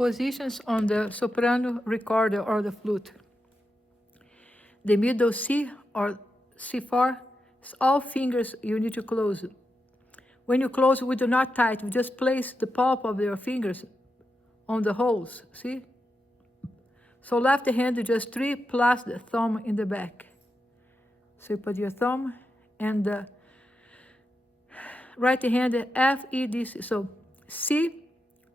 positions on the soprano recorder or the flute. The middle C or C4 is all fingers you need to close. When you close, we do not tight. We just place the palm of your fingers on the holes, see? So left hand, just 3 plus the thumb in the back. So you put your thumb and the right hand, F, E, D, C. So C,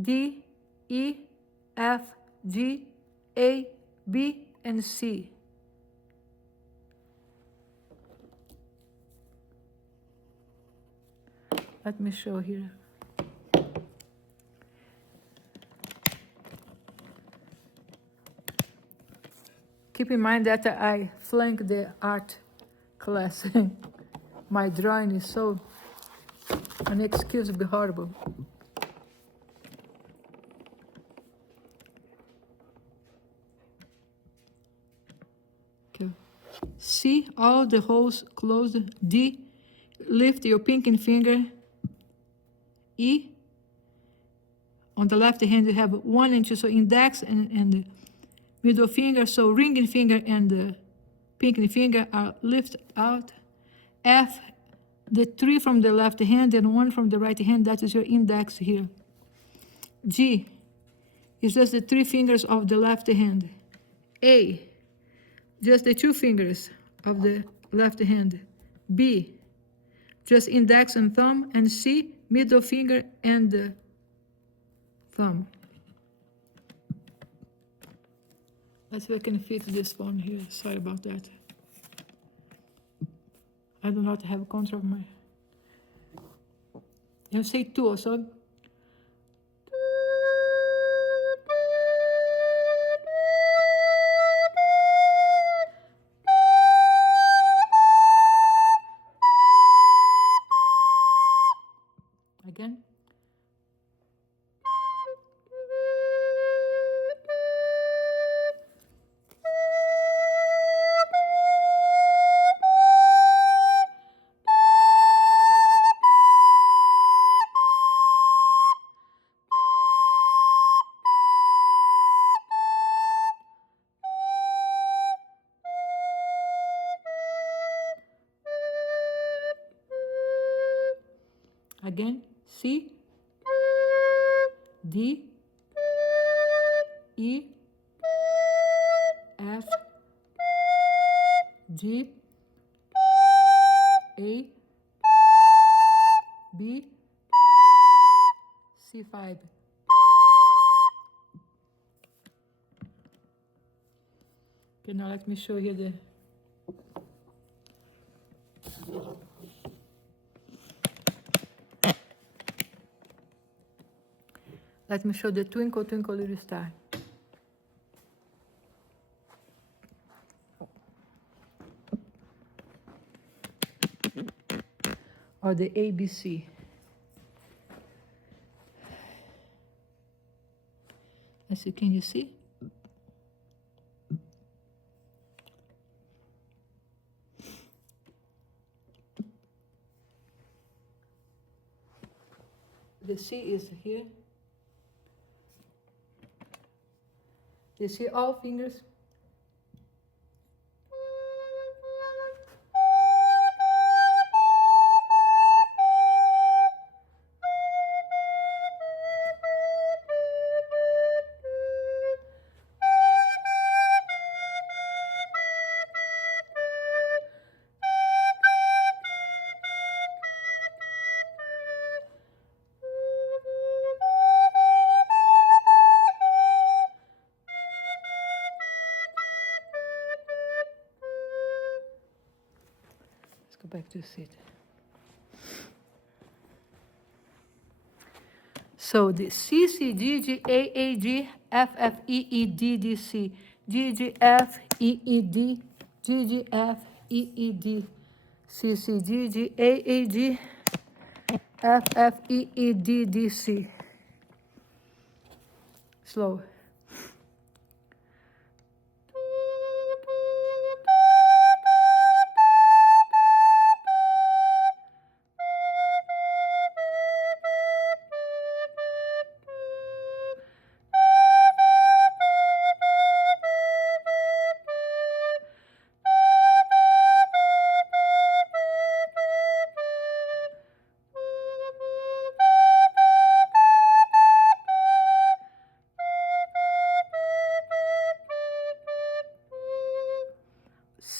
D, E, F, G, A, B, and C. Let me show here. Keep in mind that I flank the art class. My drawing is so inexcusably horrible. Okay. C, all the holes closed. D, lift your pinky finger. E, on the left hand you have 1 and 2, so index and middle finger, so ring finger and the pinky finger are lifted out. F, the 3 from the left hand and 1 from the right hand, that is your index here. G is just the 3 fingers of the left hand. A, just the 2 fingers of the left hand. B, just index and thumb, and C, middle finger and the thumb. Let's see if I can fix this phone here. Sorry about that. I do not have control of my... You say 2 also. Again. Again, C, D, E, F, G, A, B, C5. Okay, now let me show you the... Let me show the Twinkle, Twinkle Little Star. Or the ABC. Let's see, can you see? The C is here. You see all fingers? Go back to sit. So the C, C, G, G, A, G, F, F, E, E, D, D, C, G, G, F, E, E, D, G, G, F, E, E, D, C, C, G, G, A, G, F, F, E, E, D, D, C. Slow.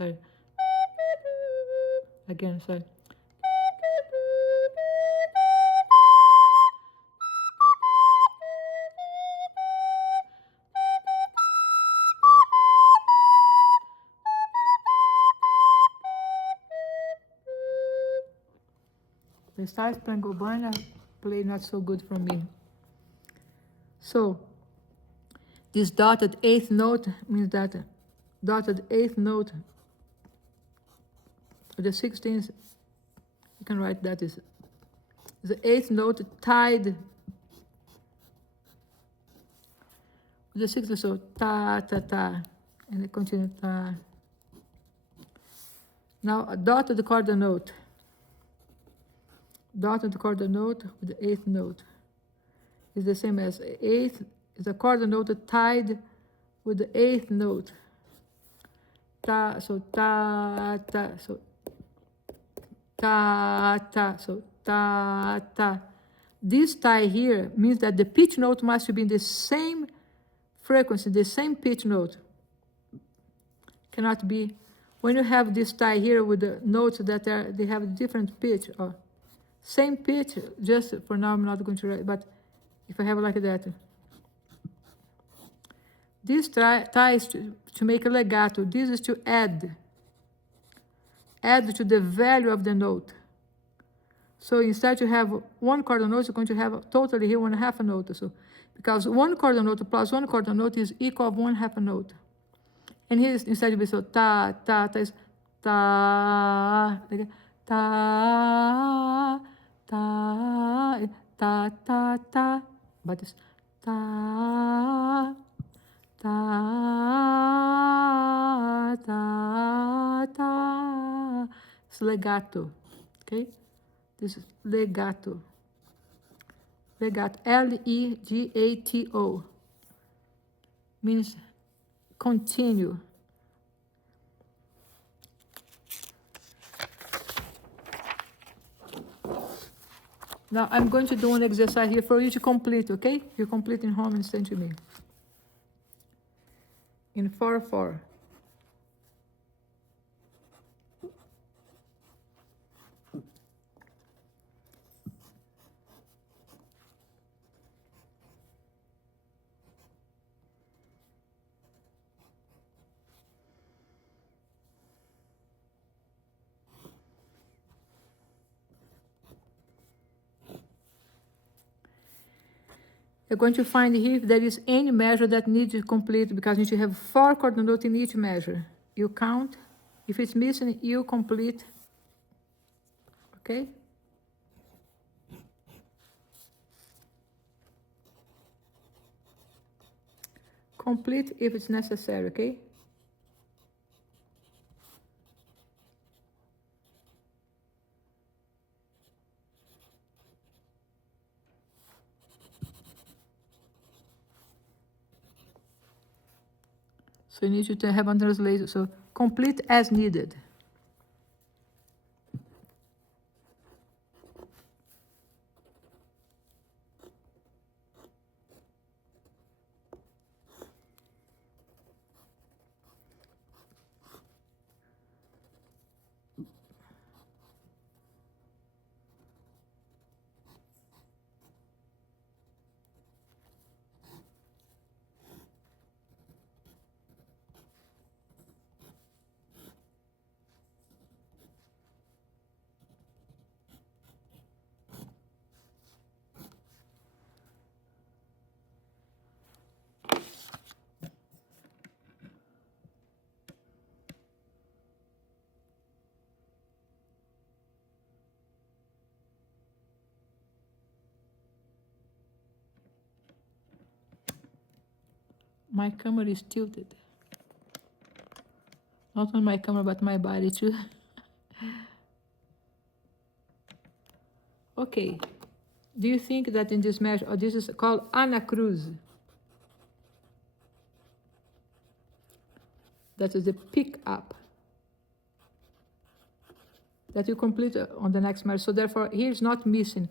sorry. Again, sorry. Besides playing Urbana, play not so good for me. So, this dotted eighth note means that dotted eighth note for the 16th, you can write that is the eighth note tied with the 16th, so ta, ta, ta, and it continues ta. Now a dotted quarter note. Dotted quarter note with the eighth note is the same as eighth, is a quarter note tied with the eighth note. Ta, so ta, ta, so ta, ta, so ta, ta. This tie here means that the pitch note must be in the same frequency, the same pitch note. Cannot be, when you have this tie here with the notes that they have different pitch, or same pitch, just for now I'm not going to write, but if I have like that. This tie is to make a legato. This is to add to the value of the note. So instead to have one quarter note, you're going to have totally here 1/2 a note. So because one quarter note plus one quarter note is equal to 1/2 a note. And here instead of be so ta, ta, ta is ta, ta, ta, ta, ta, ta, but it's ta, ta, ta, ta. It's legato, okay? This is legato. Legato, Legato, means continue. Now I'm going to do an exercise here for you to complete, okay? You complete in home and send to me. In 4/4. You're going to find here if there is any measure that needs to complete, because you need to have 4 quarter notes in each measure. You count. If it's missing, you complete. Okay? Complete if it's necessary, okay? So you need to have a translation. So complete as needed. My camera is tilted. Not on my camera, but my body too. Okay. Do you think that in this measure, or this is called anacruz? That is the pick up that you complete on the next measure. So therefore, here is not missing,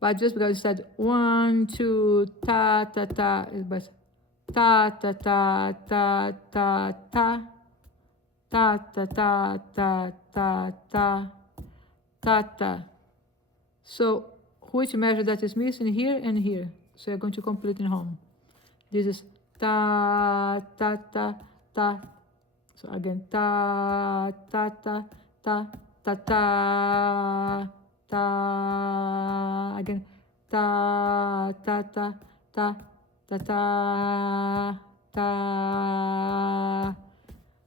but just because it said 1, 2, ta, ta, ta, but ta, ta, ta, ta, ta, ta, ta ta ta ta ta ta ta ta. So which measure that is missing? Here and here. So you're going to complete in home. This is ta ta ta ta. So again, ta ta ta ta ta ta ta. Again, ta ta ta ta ta ta ta.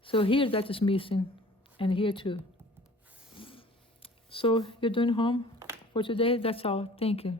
So here that is missing, and here too. So you're doing home for today. That's all. Thank you.